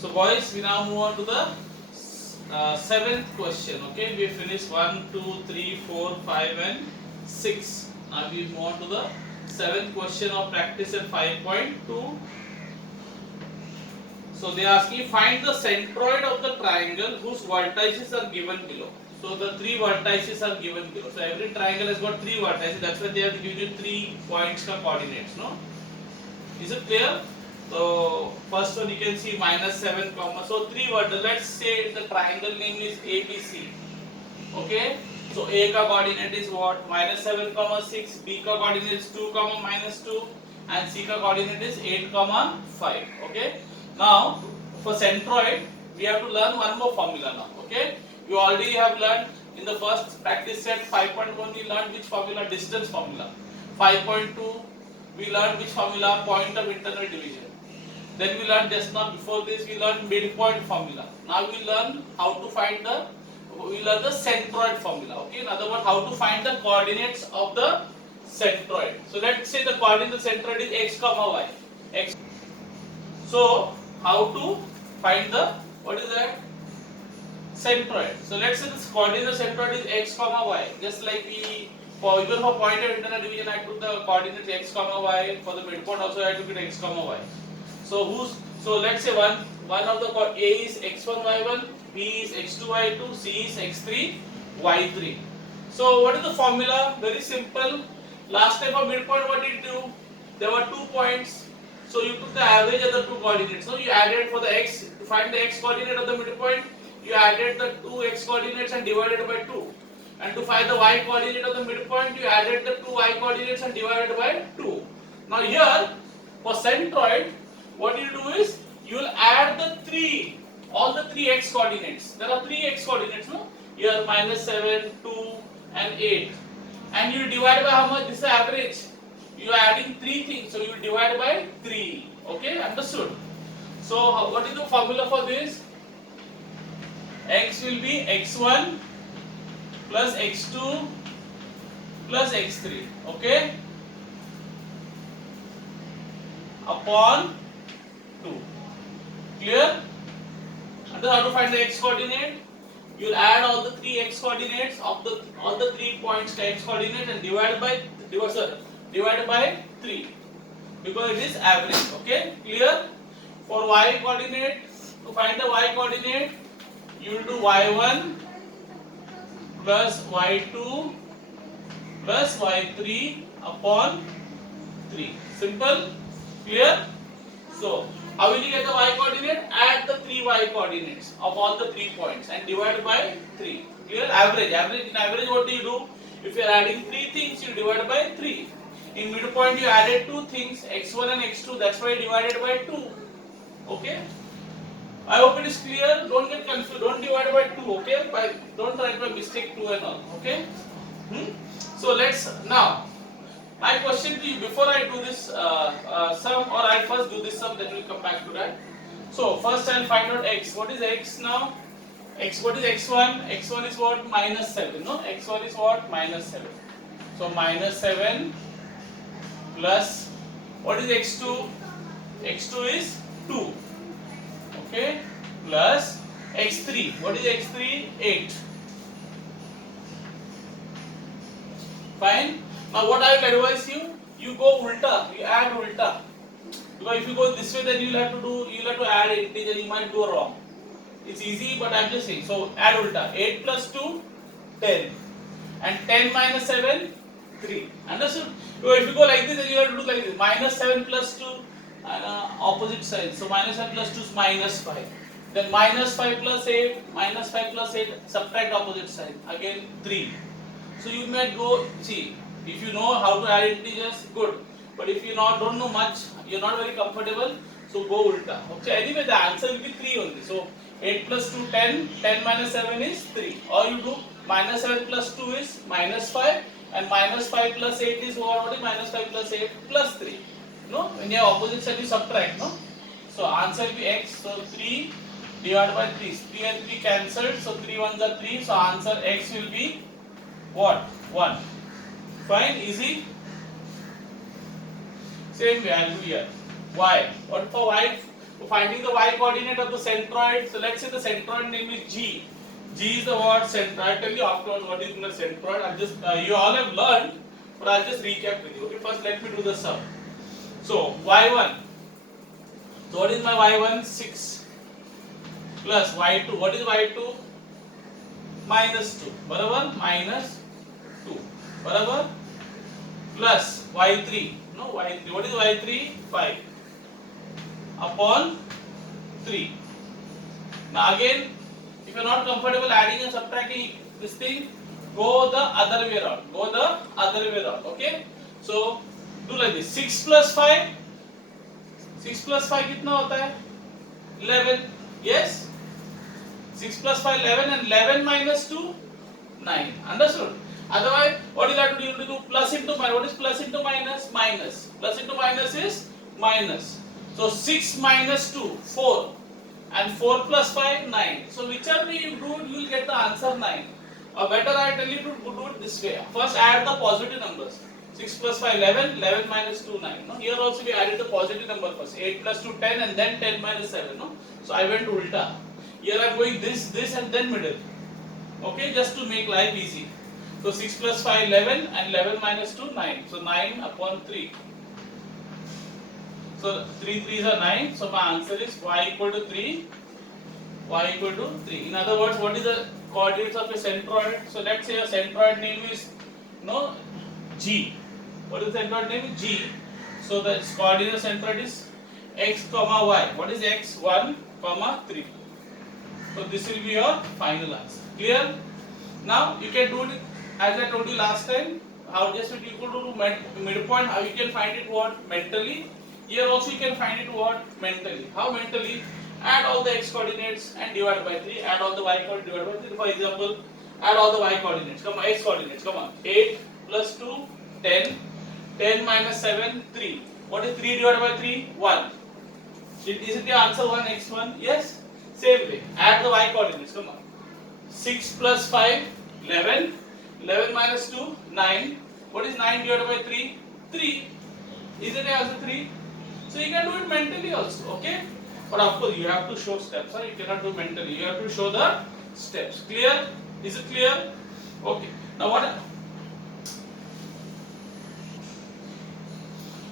So boys, we now move on to the seventh question. Okay, we finished 1, 2, 3, 4, 5 and 6. Now we move on to the seventh question of practice at 5.2. So they ask you find the centroid of the triangle whose vertices are given below. So the three vertices are given below. So every triangle has got three vertices. That's why they have given you 3 points ka coordinates. No? Is it clear? So first one you can see -7 comma. So 3 vertices. Let's say the triangle name is ABC. Okay. So A ka coordinate is what? -7 comma 6. B ka coordinate is 2 comma -2, and C ka coordinate is 8 comma 5. Okay. Now for centroid we have to learn one more formula now. Okay. You already have learned in the first practice set 5.1 we learned which formula? Distance formula. 5.2 we learned which formula? Point of internal division. Then we learned just now before this we learned midpoint formula. Now we learn how to find the centroid formula. Okay, in other words, how to find the coordinates of the centroid. So let's say the coordinate of the centroid is x comma y. X. So how to find the what is that? Centroid. So let's say this coordinate of the centroid is x comma y. Just like we even for point of internal division I took the coordinates x comma y. For the midpoint also I took it x comma y. So let's say one of the A is x1 y1, B is x2 y2, C is x3 y3. So what is the formula? Very simple. Last time for midpoint what did you do? There were 2 points. So you took the average of the 2 coordinates. So you added for the x to find the x coordinate of the midpoint. You added the 2 x coordinates and divided by 2. And to find the y coordinate of the midpoint, you added the 2 y coordinates and divided by 2. Now here for centroid, what you do is you will add all the 3 x coordinates. There are 3 x coordinates, no? Here -7, 2 and 8. And you divide by how much? This is the average. You are adding 3 things, so you will divide by 3. Okay, understood? So what is the formula for this? X will be x1 plus x2 plus x3. Okay? Upon 2. Clear? And then how to find the x coordinate? You will add all the 3 x coordinates of all the 3 points x coordinate and divide by 3 because it is average. Okay, clear? For y coordinate, to find the y coordinate, you will do y1 plus y2 plus y3 upon 3. Simple? Clear? So how will you get the y coordinate? Add the 3 y coordinates of all the 3 points and divide by 3. Clear? Average. In average what do you do? If you are adding 3 things, you divide by 3. In midpoint you added 2 things, x1 and x2, that's why you divided by 2. Okay? I hope it is clear. Don't get confused. Don't divide by 2. Okay? Don't write by mistake 2 and all. Okay? So let's now. My question to you before I do this sum, or I first do this sum, then we'll come back to that. So first I'll find out x. What is x now? What is x1? x1 is what? -7. No? x1 is what? -7. So -7 plus what is x2? x2 is 2. Okay? Plus x3. What is x3? 8. Fine? Now what I will advise you, you go ulta, you add ulta. Because if you go this way, then you will have to add integer, you might go wrong. It's easy, but I am just saying. So add ulta. 8 plus 2, 10. And 10 minus 7, 3. Understood? So if you go like this, then you have to do like this. -7 plus 2 and opposite side. So -7 plus 2 is -5. Then -5 plus 8, subtract opposite side. Again 3. So you might go, see, if you know how to add integers, good. But if you don't know much, you're not very comfortable, so go ulta. Okay, anyway the answer will be 3 only. So 8 plus 2, 10, 10 minus 7 is 3. Or you do -7 plus 2 is -5 and -5 plus 8 is what? -5 plus 8 plus 3. No? When you have opposite side you subtract, no? So answer will be x. So 3 divided by 3. 3 and 3 cancelled. So 3 ones are 3. So answer x will be what? 1. Fine, easy. Same value here. Y. What for y? finding the y coordinate of the centroid. So let's say the centroid name is G. G is the what centroid. I'll tell you afterwards what is the centroid. I'll just you all have learned, but I'll just recap with you. Okay, first let me do the sum. So y1. So what is my y1? 6 plus y2. What is y2? Minus 2. Barabar? Minus 2. Barabar? Plus y3. No, y3. What is y3? 5 upon 3. Now again, if you are not comfortable adding and subtracting this thing, go the other way around. Go the other way around. Okay? So do like this. 6 plus 5. 6 plus 5 कितना होता है? 11. Yes? 6 plus 5 11 and 11 minus 2 9. Understood? Otherwise, what you have to do? You have to do plus into minus. What is plus into minus? Minus. Plus into minus is minus. So 6 minus 2 4 and 4 plus 5 9. So whichever you do, you will get the answer 9. Or better I tell you to do it this way. First add the positive numbers. 6 plus 5 11, 11 minus 2 9. No? Here also we added the positive number first. 8 plus 2 10 and then 10 minus 7. No? So I went ulta. Here I am going this and then middle. Okay, just to make life easy. So 6 plus 5 11 and 11 minus 2 9. So 9 upon 3. So 3 3s are 9. So my answer is y equal to 3. Y equal to 3. In other words, what is the coordinates of a centroid? So let's say a centroid name is G. What is the centroid name? G. So the coordinate of centroid is x comma y. What is x? 1 comma 3. So this will be your final answer. Clear? Now you can do it as I told you last time. How just it equal to midpoint. How you can find it what? Mentally. Here also you can find it what? Mentally. How mentally? Add all the x coordinates and divide by 3. Add all the y coordinates, divide by 3. For example, add all the y coordinates. Come on, x coordinates. Come on. 8 plus 2, 10. 10 minus 7, 3. What is 3 divided by 3? 1. Is it the answer 1, x1? Yes. Same way. Add the y coordinates. Come on. 6 plus 5, 11. 11 minus 2, 9. What is 9 divided by 3? 3. Is it the answer 3? So you can do it mentally also, okay? But of course you have to show steps, huh? You cannot do mentally. You have to show the steps. Clear? Is it clear? Okay. Now what?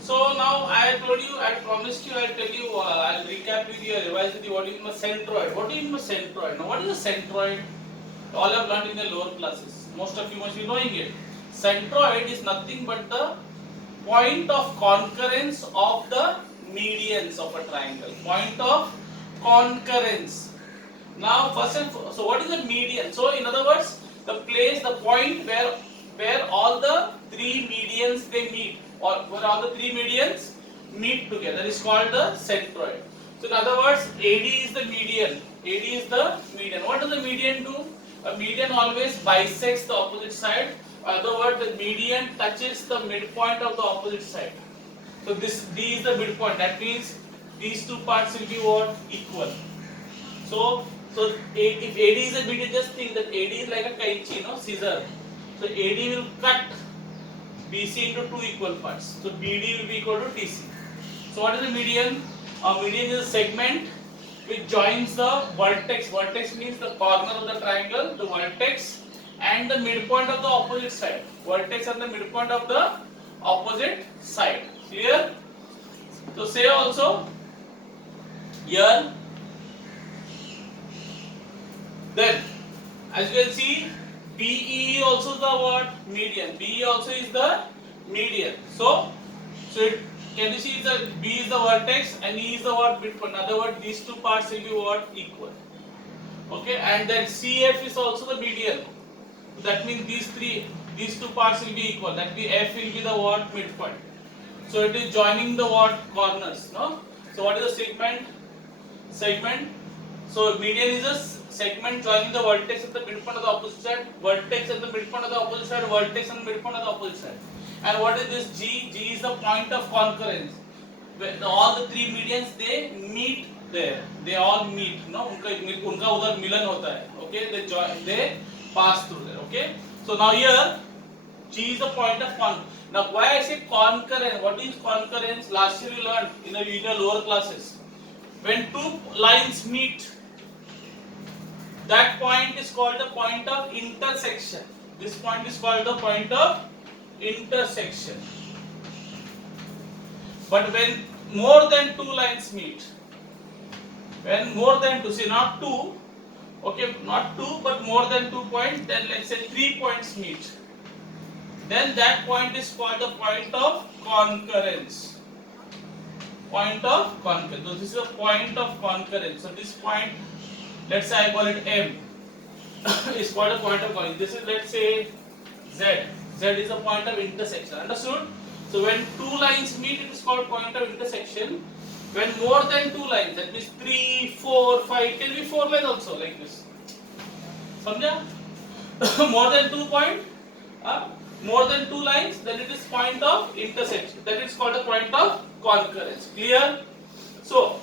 So now I told you, I promised you, I'll tell you, I'll recap with you, revise with you what is a centroid. What is a centroid? Now what is a centroid? All I have learned in the lower classes. Most of you must be knowing it. Centroid is nothing but the point of concurrence of the medians of a triangle. Point of concurrence. Now first and foremost, so what is the median? So in other words, the place, the point where all the three medians they meet, or where all the three medians meet together is called the centroid. So in other words, AD is the median. AD is the median. What does the median do? A median always bisects the opposite side. In other words, the median touches the midpoint of the opposite side. So this D is the midpoint. That means these two parts will be what? Equal. So if AD is a median, just think that AD is like a kaichi, scissor. So AD will cut BC into two equal parts. So BD will be equal to DC. So what is the median? A median is a segment which joins the vertex. Vertex means the corner of the triangle, the vertex and the midpoint of the opposite side. Vertex and the midpoint of the opposite side. Clear? So say also here. Then as you can see, BE also the what? Median. BE also is the median. So can you see that B is the vertex and E is the what? Midpoint. In other words, these two parts will be what? Equal. Okay, and then CF is also the median. So that means these two parts will be equal. That means F will be the what? Midpoint. So it is joining the what? Corners. No? So what is the segment? Segment. So median is a segment joining the vertex at the midpoint of the opposite side, vertex at the midpoint of the opposite side, vertex and the midpoint of the opposite side. And what is this G? G is the point of concurrence. All the three medians they meet there. They all meet. No, उनका उधर मिलन होता है. Okay, they pass through there. Okay. So now here G is the point of concurrence. Now why I say concurrence? What is concurrence? Last year we learned in the lower classes. when two lines meet, that point is called the point of intersection. This point is called the point of intersection. But when more than two lines meet, when more than two, see not two, okay, not two but more than 2 points, then let's say 3 points meet, then that point is called the point of concurrence. Point of concurrence. So this is a point of concurrence. So this point, let's say I call it M, is called a point of concurrence. This is, let's say, Z. Z is a point of intersection. Understood? So when two lines meet, it is called point of intersection. When more than two lines, that means 3, 4, 5, can be 4 lines also like this. Samjha? More than 2 point, more than two lines, then it is point of intersection. That is called a point of concurrence. Clear? So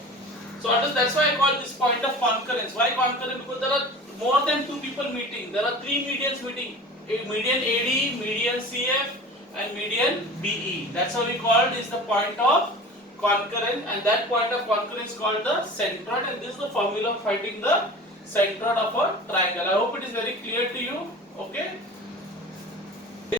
that's why I call this point of concurrence. Why concurrence? Because there are more than two people meeting. There are three medians meeting. Median AD, median CF, and median BE. That's how we call this the point of concurrence, and that point of concurrence is called the centroid, and this is the formula of finding the centroid of a triangle. I hope it is very clear to you. Okay.